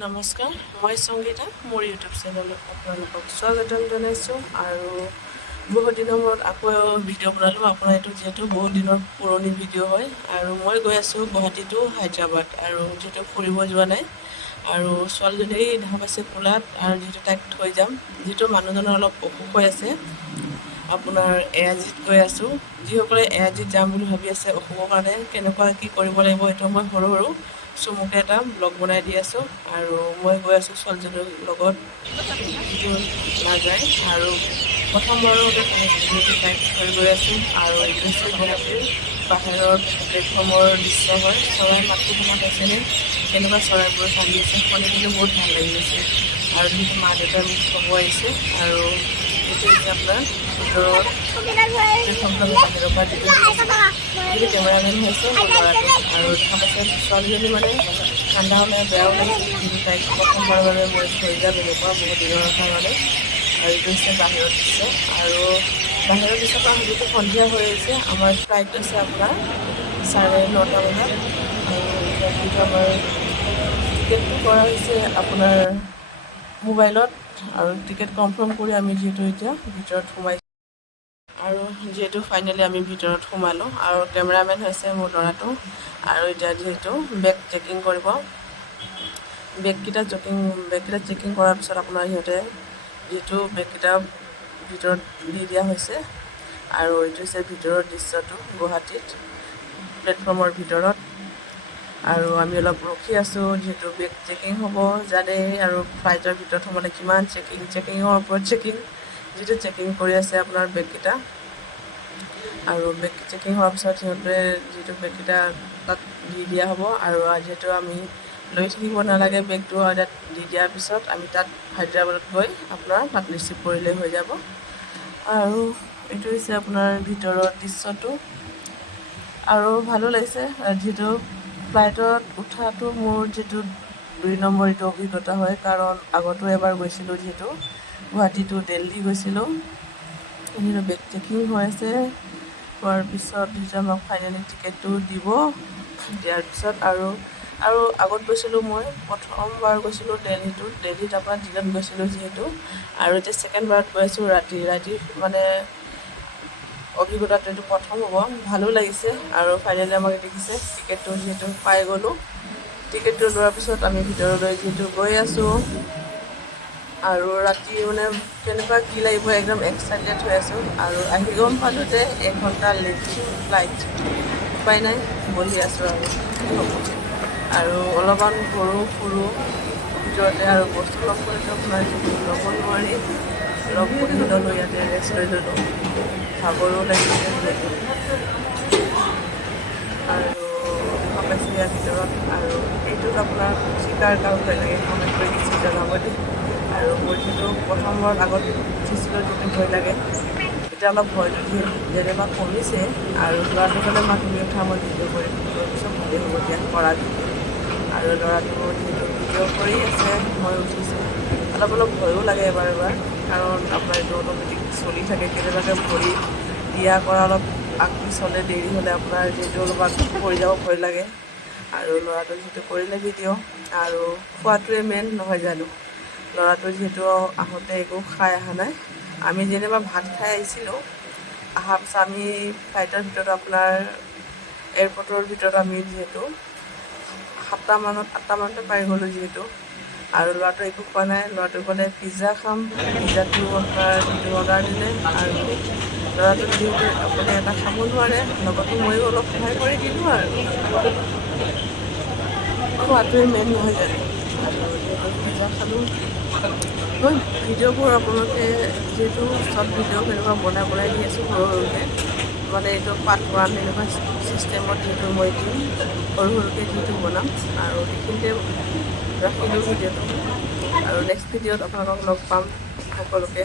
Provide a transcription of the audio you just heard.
নমস্কাৰ, মই সংগীতা। মোৰ ইউটিউব চেনেলত আপোনালোকক স্বাগতম জনাইছোঁ। আৰু বহুত দিনৰ মূৰত আকৌ ভিডিঅ' বনালোঁ। আপোনাৰ এইটো যিহেতু বহুত দিনৰ পুৰণি ভিডিঅ' হয়। আৰু মই গৈ আছোঁ গুৱাহাটী টু হায়দৰাবাদ, আৰু যিহেতু ফুৰিব যোৱা নাই। আৰু ছোৱালীজনী দেখা পাইছে কোলাত, আৰু যিহেতু তাইক থৈ যাম, যিহেতু মানুহজনৰ অলপ অসুখ হৈ আছে। আপোনাৰ এআৰজিত গৈ আছোঁ। যিসকলে এআৰজিত যাম বুলি ভাবি আছে অসুখৰ কাৰণে, কেনেকুৱা কি কৰিব লাগিব সেইটো মই সৰু সৰু চমুকৈ এটা ব্লগ বনাই দি আছোঁ। আৰু মই গৈ আছোঁ ছোৱালীজনীৰ লগত, যিটো নাযায়। আৰু প্ৰথমবাৰৰ বাবে যিহেতু তাইক থৈ গৈ আছোঁ। আৰু এইটো হৈছে গুৱাহাটীৰ বাহিৰৰ প্লেটফৰ্মৰ দৃশ্য হয়। চৰাই মাতটো শুনা পাইছেনে? কেনেকুৱা চৰাইবোৰে কান্দি আছে, শুনি কিন্তু বহুত ভাল লাগি গৈছে। আৰু যিহেতু মা দেউতাই মোক থ'ব আহিছে। আৰু এইটো হৈছে আপোনাৰ ভিতৰৰ প্লেটফৰ্মটো আমি বাহিৰৰ পৰা যিটো যিটো কেমেৰামেন হৈছে মোৰ ল'ৰাটো। আৰু দেখা পাইছে ছোৱালীজনী মানে ঠাণ্ডা হ'লে বেয়াও লাগিছে, যিহেতু তাইক প্ৰথমবাৰৰ বাবে মই থৈ যাম এনেকুৱা বহুত দিনৰ কাৰণে। আৰু এইটো হৈছে বাহিৰৰ দৃশ্য। আৰু বাহিৰৰ দৃশ্য পৰা যিহেতু সন্ধিয়া হৈ আহিছে, আমাৰ ফ্লাইট আছে আপোনাৰ 9:30 বজাত। আৰু এতিয়া যিহেতু আমাৰ টিকেটটো কৰা হৈছে আপোনাৰ মোবাইলত, আৰু টিকেট কনফাৰ্ম কৰি আমি যিহেতু এতিয়া ভিতৰত সোমাইছোঁ। আৰু যিহেতু ফাইনেলি আমি ভিতৰত সোমালোঁ। আৰু কেমেৰামেন হৈছে মোৰ ল'ৰাটো। আৰু এতিয়া যিহেতু বেগ চেকিং কৰিব, বেগকেইটা চেকিং কৰাৰ পিছত আপোনাৰ সিহঁতে যিহেতু বেগকেইটা ভিতৰত দি দিয়া হৈছে। আৰু এইটো হৈছে ভিতৰৰ দৃশ্যটো গুৱাহাটীত প্লেটফৰ্মৰ ভিতৰত। আৰু আমি অলপ ৰখি আছোঁ, যিহেতু বেগ চেকিং হ'ব জানেই। আৰু ফ্লাইটৰ ভিতৰত সোমালে কিমান চেকিঙৰ ওপৰত যিটো চেকিং কৰি আছে আপোনাৰ বেগকেইটা। আৰু বেগ চেকিং হোৱাৰ পিছত সিহঁতে যিটো বেগকেইটা তাত দি দিয়া হ'ব। আৰু যিহেতু আমি লৈ থাকিব নালাগে বেগটো, আৰু তাত দি দিয়াৰ পিছত আমি তাত হায়দৰাবাদত গৈ আপোনাৰ তাত ৰিচিভ কৰিলে হৈ যাব। আৰু এইটো হৈছে আপোনাৰ ভিতৰৰ দৃশ্যটো। আৰু ভালো লাগিছে, যিহেতু ফ্লাইটত উঠাটো মোৰ যিটো 2 নম্বৰ এইটো অভিজ্ঞতা হয়। কাৰণ আগতো এবাৰ গৈছিলোঁ, যিহেতু গুৱাহাটী টু দিল্লী গৈছিলোঁ। যিহেতু বেগ চেকিং হৈ আছে, হোৱাৰ পিছত যিহেতু আমাক ফাইনেলি টিকেটটো দিয়াৰ পিছত আৰু আগত গৈছিলোঁ, মই প্ৰথমবাৰ গৈছিলোঁ দিল্লীত আপোনাৰ দিনত গৈছিলোঁ যিহেতু। আৰু এতিয়া ছেকেণ্ড বাৰত গৈ আছোঁ ৰাতি মানে অভিজ্ঞতাটো এইটো প্ৰথম হ'ব। ভালো লাগিছে। আৰু ফাইনেলি আমাক দেখিছে টিকেটটো যিহেতু পাই গ'লোঁ। টিকেটটো লোৱাৰ পিছত আমি ভিতৰলৈ যিহেতু গৈ আছোঁ। আৰু ৰাতি মানে কেনেকুৱা কি লাগিব একদম এক্সাইটেড হৈ আছোঁ। আৰু আহি গম পালোঁ যে 1 ঘণ্টা লেট ফ্লাইট। উপায় নাই, বহি আছোঁ আৰু কি হ'ব। আৰু অলপমান ফুৰোঁ ভিতৰতে। আৰু বস্তু ল'ম কৰিতো আপোনাৰ যিহেতু ল'ব নোৱাৰি, অলপ বহি ল'লোঁ, ইয়াতে ৰেষ্ট লৈ ল'লোঁ। ভাগৰো লাগিছে যিহেতু। আৰু দেখা পাইছে ইয়াৰ ভিতৰত। আৰু এইটোত আপোনাৰ চিকাৰ কাৰো ভয় লাগে, কমেণ্ট কৰি নিশ্চয় জনাব দেই। আৰু মোৰ যিহেতু প্ৰথমবাৰত আগত উঠিছিলোঁ, যিহেতু ভয় লাগে, এতিয়া অলপ ভয়টো যেনিবা কমিছে। আৰু ল'ৰাটো ক'লে মা তুমি উঠা, মই ভিডিঅ' কৰিম। মই কৈছোঁ ভালেই হ'ব দিয়া, কৰা ভিডিঅ'। আৰু ল'ৰাটো যিহেতু ভিডিঅ' কৰি আছে, মই উঠিছোঁ। অলপ ভয়ো লাগে এবাৰ, কাৰণ আপোনাৰ এইটো অট'মেটিক চলি থাকে। কেনেবাকৈ ভৰি দিয়া কৰা অলপ আগ পিছ হ'লে, দেৰি হ'লে আপোনাৰ যিহেতু অলপমান পৰি যাব ভয় লাগে। আৰু ল'ৰাটো যিহেতু কৰিলে ভিডিঅ', আৰু খোৱাটোৱে মেইন নহয় জানো। ল'ৰাটো যিহেতু আহোঁতে একো খাই অহা নাই। আমি যেনিবা ভাত খাই আহিছিলোঁ। অহাৰ পিছত আমি ফ্লাইটৰ ভিতৰত আপোনাৰ এয়াৰপৰ্টৰ ভিতৰত আমি যিহেতু 8টামানতে পাই গ'লোঁ যিহেতু। আৰু ল'ৰাটোৱে একো খোৱা নাই। ল'ৰাটোৱে ক'লে পিজ্জা খাম। পিজ্জাটো আপোনাৰ যিহেতু অৰ্ডাৰ দিলে। আৰু ল'ৰাটো যিহেতু অকলে এটা খাব নোৱাৰে, লগতো ময়ো অলপ সহায় কৰি দিলোঁ। আৰু খোৱাটোৱে মেইন নহয় জানো। আৰু যিহেতু পিজ্জা খালোঁ। মই ভিডিঅ'বোৰ আপোনালোকে যিহেতু শ্বৰ্ট ভিডিঅ' সেনেকুৱা বনাই দি আছোঁ সৰুকৈ। মানে এইটো পাৰ্ট 1 এনেকুৱা ছিষ্টেমত যিহেতু মই দিম, সৰুকৈ যিহেতু বনাম। আৰু এইখিনিতে ৰাখিলোঁ ভিডিঅ'টো। আৰু নেক্সট ভিডিঅ'ত আপোনালোকক লগ পাম সকলোকে।